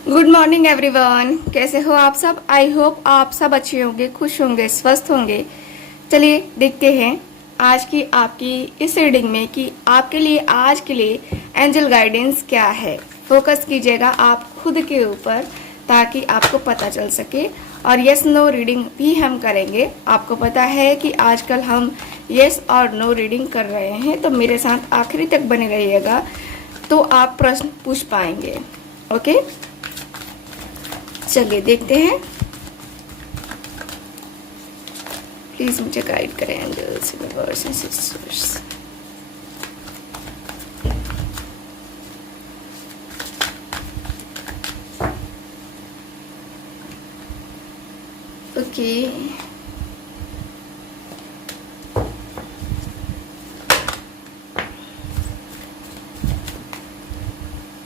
Good morning everyone. कैसे हो आप सब? आई होप आप सब अच्छे होंगे, खुश होंगे, स्वस्थ होंगे। चलिए देखते हैं आज की आपकी इस रीडिंग में कि आपके लिए आज के लिए एंजल गाइडेंस क्या है। फोकस कीजिएगा आप खुद के ऊपर ताकि आपको पता चल सके। और यस नो रीडिंग भी हम करेंगे। आपको पता है कि आजकल हम यस और नो रीडिंग कर रहे हैं, तो मेरे साथ आखिरी तक बने रहिएगा तो आप प्रश्न पूछ पाएंगे। ओके, चलिए देखते हैं। प्लीज मुझे गाइड करें angels, universe and sisters. Okay,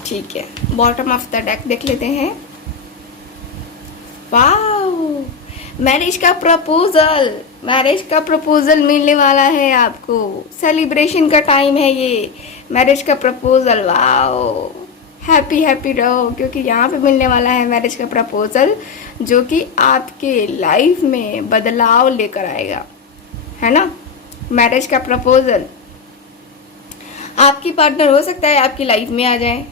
ठीक है, बॉटम ऑफ द डेक देख लेते हैं। वाओ, मैरिज का प्रपोजल मिलने वाला है आपको। सेलिब्रेशन का टाइम है ये। मैरिज का प्रपोजल, वाओ, हैप्पी हैप्पी रहो क्योंकि यहाँ पे मिलने वाला है मैरिज का प्रपोजल जो कि आपके लाइफ में बदलाव लेकर आएगा, है ना। मैरिज का प्रपोजल, आपकी पार्टनर हो सकता है आपकी लाइफ में आ जाए,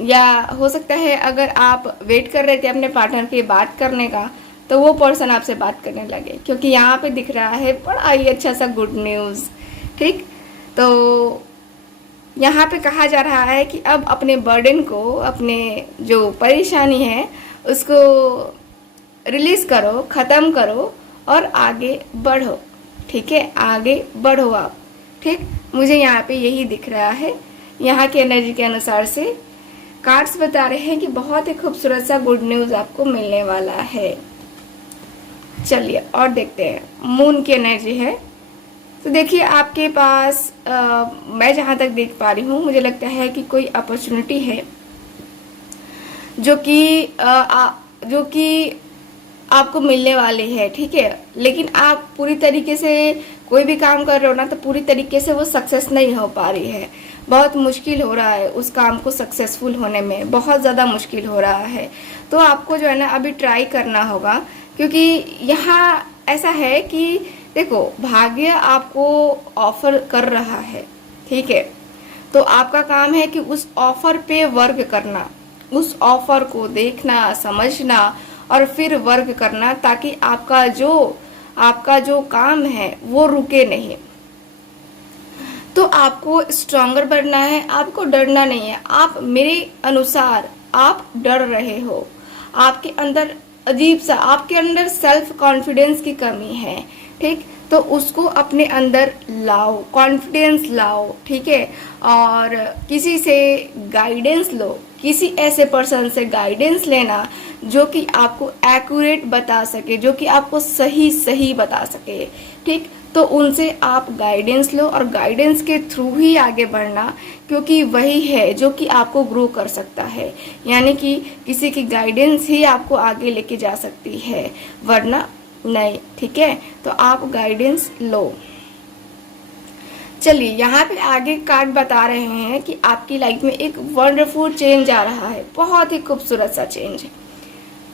या हो सकता है अगर आप वेट कर रहे थे अपने पार्टनर की बात करने का तो वो पर्सन आपसे बात करने लगे, क्योंकि यहाँ पे दिख रहा है बड़ा ही अच्छा सा गुड न्यूज़। ठीक, तो यहाँ पे कहा जा रहा है कि अब अपने बर्डन को, अपने जो परेशानी है उसको रिलीज करो, ख़त्म करो और आगे बढ़ो। ठीक है, आगे बढ़ो आप। ठीक, मुझे यहाँ पे यही दिख रहा है। यहाँ के एनर्जी के अनुसार से कार्ड्स बता रहे हैं कि बहुत ही खूबसूरत सा गुड न्यूज़ आपको मिलने वाला है। चलिए और देखते हैं। मून की एनर्जी है, तो देखिए आपके पास मैं जहाँ तक देख पा रही हूँ मुझे लगता है कि कोई अपॉर्चुनिटी है जो कि आपको मिलने वाली है। ठीक है, लेकिन आप पूरी तरीके से कोई भी काम कर रहे हो ना, तो पूरी तरीके से वो सक्सेस नहीं हो पा रही है। बहुत मुश्किल हो रहा है उस काम को सक्सेसफुल होने में, बहुत ज़्यादा मुश्किल हो रहा है। तो आपको जो है ना अभी ट्राई करना होगा, क्योंकि यहाँ ऐसा है कि देखो भाग्य आपको ऑफर कर रहा है। ठीक है, तो आपका काम है कि उस ऑफर पे वर्क करना, उस ऑफर को देखना, समझना और फिर वर्क करना, ताकि आपका जो काम है वो रुके नहीं। तो आपको स्ट्रांगर बनना है, आपको डरना नहीं है। आप मेरे अनुसार आप डर रहे हो, आपके अंदर अजीब सा, आपके अंदर सेल्फ कॉन्फिडेंस की कमी है। ठीक, तो उसको अपने अंदर लाओ, कॉन्फिडेंस लाओ। ठीक है, और किसी से गाइडेंस लो, किसी ऐसे पर्सन से गाइडेंस लेना जो कि आपको एक्यूरेट बता सके, जो कि आपको सही सही बता सके। ठीक, तो उनसे आप गाइडेंस लो और गाइडेंस के थ्रू ही आगे बढ़ना, क्योंकि वही है जो कि आपको ग्रो कर सकता है। यानी कि किसी की गाइडेंस ही आपको आगे लेके जा सकती है, वरना नहीं। ठीक है, तो आप गाइडेंस लो। चलिए यहाँ पे आगे कार्ड बता रहे हैं कि आपकी लाइफ में एक वंडरफुल चेंज आ रहा है, बहुत ही खूबसूरत सा चेंज है,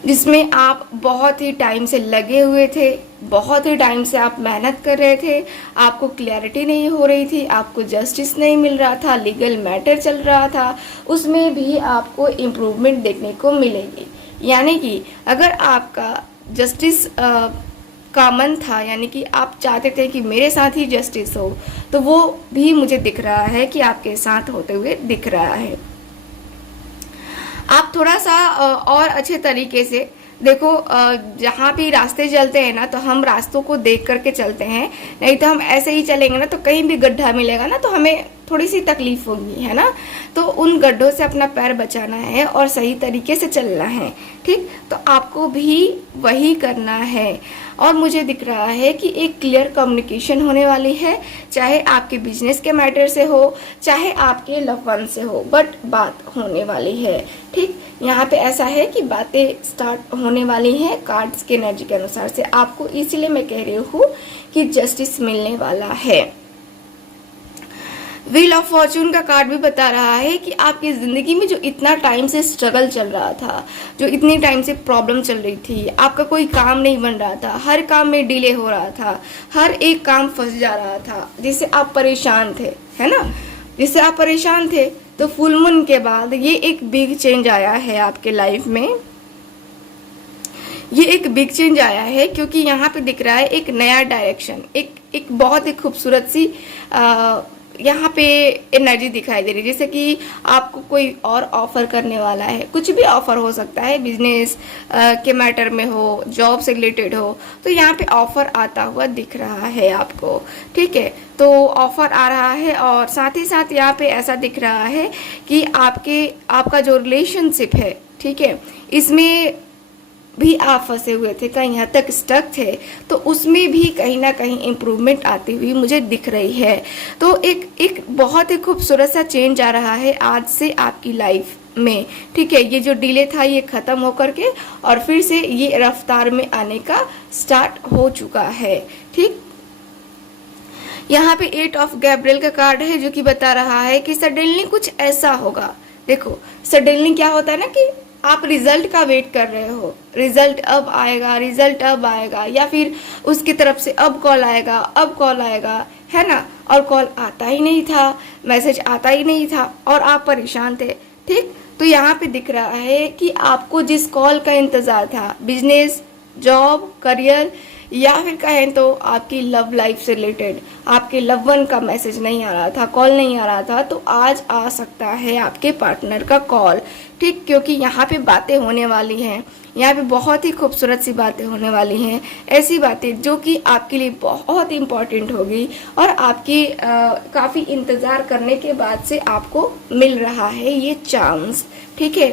जिसमें आप बहुत ही टाइम से लगे हुए थे, बहुत ही टाइम से आप मेहनत कर रहे थे, आपको क्लैरिटी नहीं हो रही थी, आपको जस्टिस नहीं मिल रहा था, लीगल मैटर चल रहा था, उसमें भी आपको इम्प्रूवमेंट देखने को मिलेगी। यानी कि अगर आपका जस्टिस का मन था, यानी कि आप चाहते थे कि मेरे साथ ही जस्टिस हो, तो वो भी मुझे दिख रहा है कि आपके साथ होते हुए दिख रहा है। आप थोड़ा सा और अच्छे तरीके से देखो, जहाँ भी रास्ते चलते हैं ना, तो हम रास्तों को देख करके चलते हैं, नहीं तो हम ऐसे ही चलेंगे ना तो कहीं भी गड्ढा मिलेगा ना तो हमें थोड़ी सी तकलीफ होगी, है ना। तो उन गड्ढों से अपना पैर बचाना है और सही तरीके से चलना है। ठीक, तो आपको भी वही करना है। और मुझे दिख रहा है कि एक क्लियर कम्युनिकेशन होने वाली है, चाहे आपके बिजनेस के मैटर से हो, चाहे आपके लव वन से हो, बट बात होने वाली है। ठीक, यहाँ पे ऐसा है कि बातें स्टार्ट होने वाली हैं कार्ड्स के एनर्जी के अनुसार से आपको, इसीलिए मैं कह रही हूँ कि जस्टिस मिलने वाला है। व्हील ऑफ फॉर्चून का कार्ड भी बता रहा है कि आपकी ज़िंदगी में जो इतना टाइम से स्ट्रगल चल रहा था, जो इतनी टाइम से प्रॉब्लम चल रही थी, आपका कोई काम नहीं बन रहा था, हर काम में डिले हो रहा था, हर एक काम फंस जा रहा था, जिससे आप परेशान थे, है ना, जिससे आप परेशान थे। तो फुल मून के बाद ये एक बिग चेंज आया है आपके लाइफ में, ये एक बिग चेंज आया है, क्योंकि यहाँ पे दिख रहा है एक नया डायरेक्शन, एक बहुत ही खूबसूरत सी यहाँ पे एनर्जी दिखाई दे रही है, जैसे कि आपको कोई और ऑफर करने वाला है। कुछ भी ऑफर हो सकता है, बिजनेस के मैटर में हो, जॉब से रिलेटेड हो, तो यहाँ पे ऑफर आता हुआ दिख रहा है आपको, ठीक है। तो ऑफर आ रहा है और साथ ही साथ यहाँ पे ऐसा दिख रहा है कि आपका जो रिलेशनशिप है, ठीक है, इसमें भी आप फंसे हुए थे, कहीं हद तक स्टक थे, तो उसमें भी कहीं ना कहीं इम्प्रूवमेंट आती हुई मुझे दिख रही है। तो एक बहुत ही खूबसूरत सा चेंज आ रहा है आज से आपकी लाइफ में, ठीक है। ये जो डिले था ये ख़त्म होकर के और फिर से ये रफ्तार में आने का स्टार्ट हो चुका है, ठीक। यहाँ पे 8 ऑफ गैब्रियल का कार्ड है, जो कि बता रहा है कि सडनली कुछ ऐसा होगा। देखो सडनली क्या होता है ना कि आप रिजल्ट का वेट कर रहे हो, रिजल्ट अब आएगा, रिजल्ट अब आएगा, या फिर उसकी तरफ से अब कॉल आएगा, अब कॉल आएगा, है ना, और कॉल आता ही नहीं था, मैसेज आता ही नहीं था और आप परेशान थे, ठीक। तो यहाँ पे दिख रहा है कि आपको जिस कॉल का इंतज़ार था, बिजनेस, जॉब, करियर, या फिर कहें तो आपकी लव लाइफ से रिलेटेड आपके लव वन का मैसेज नहीं आ रहा था, कॉल नहीं आ रहा था, तो आज आ सकता है आपके पार्टनर का कॉल, ठीक। क्योंकि यहाँ पे बातें होने वाली हैं, यहाँ पे बहुत ही खूबसूरत सी बातें होने वाली हैं, ऐसी बातें जो कि आपके लिए बहुत इम्पॉर्टेंट होगी और आपकी काफ़ी इंतज़ार करने के बाद से आपको मिल रहा है ये चांस, ठीक है।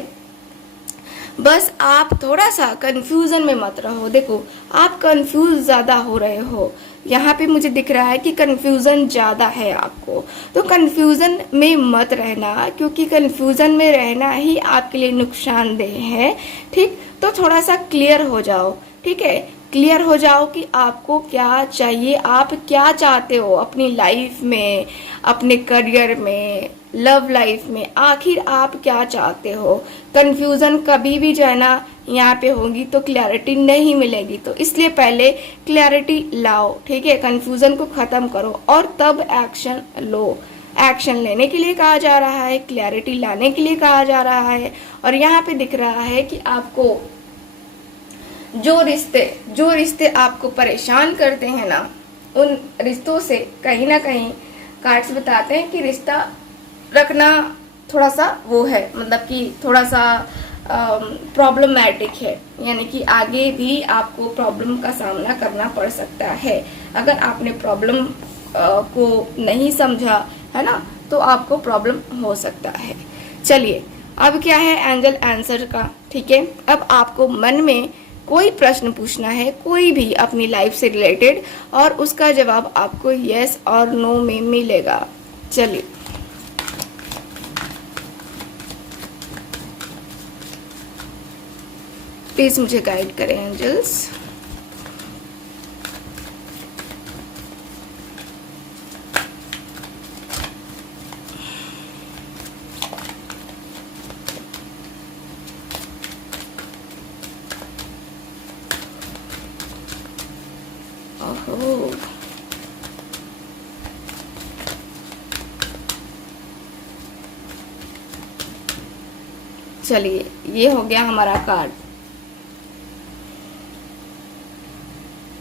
बस आप थोड़ा सा कंफ्यूजन में मत रहो। देखो आप कंफ्यूज ज़्यादा हो रहे हो, यहाँ पे मुझे दिख रहा है कि कंफ्यूजन ज़्यादा है आपको, तो कंफ्यूजन में मत रहना, क्योंकि कंफ्यूजन में रहना ही आपके लिए नुकसानदेह है, ठीक। तो थोड़ा सा क्लियर हो जाओ, ठीक है, क्लियर हो जाओ कि आपको क्या चाहिए, आप क्या चाहते हो अपनी लाइफ में, अपने करियर में, लव लाइफ में, आखिर आप क्या चाहते हो। कंफ्यूजन कभी भी जो है ना यहाँ पे होगी तो क्लैरिटी नहीं मिलेगी, तो इसलिए पहले क्लैरिटी लाओ, ठीक है, कंफ्यूजन को ख़त्म करो और तब एक्शन लो। एक्शन लेने के लिए कहा जा रहा है, क्लैरिटी लाने के लिए कहा जा रहा है। और यहाँ पे दिख रहा है कि आपको जो रिश्ते आपको परेशान करते हैं ना, उन रिश्तों से कहीं ना कहीं कार्ड्स बताते हैं कि रिश्ता रखना थोड़ा सा वो है, मतलब कि थोड़ा सा प्रॉब्लमैटिक है, यानी कि आगे भी आपको प्रॉब्लम का सामना करना पड़ सकता है। अगर आपने प्रॉब्लम को नहीं समझा है ना, तो आपको प्रॉब्लम हो सकता है। चलिए अब क्या है एंजल आंसर का, ठीक है। अब आपको मन में कोई प्रश्न पूछना है, कोई भी अपनी लाइफ से रिलेटेड, और उसका जवाब आपको यस और नो में मिलेगा। चलिए प्लीज मुझे गाइड करें एंजल्स। ओहो, चलिए ये हो गया हमारा कार्ड।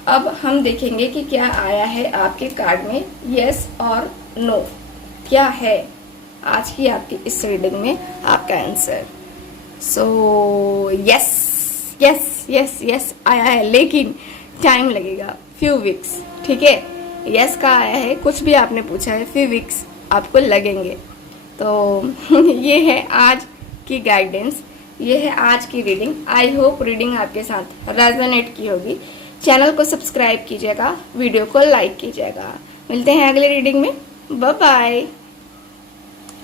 अब हम देखेंगे कि क्या आया है आपके कार्ड में, यस और नो क्या है आज की आपकी इस रीडिंग में आपका answer. So yes yes yes yes आया है, लेकिन टाइम लगेगा, फ्यू वीक्स, ठीक है। यस का आया है, कुछ भी आपने पूछा है, फ्यू वीक्स आपको लगेंगे। तो ये है आज की गाइडेंस, ये है आज की रीडिंग। आई होप रीडिंग आपके साथ रेजोनेट की होगी। चैनल को सब्सक्राइब कीजिएगा, वीडियो को लाइक कीजिएगा। मिलते हैं अगले रीडिंग में, बाय बाय।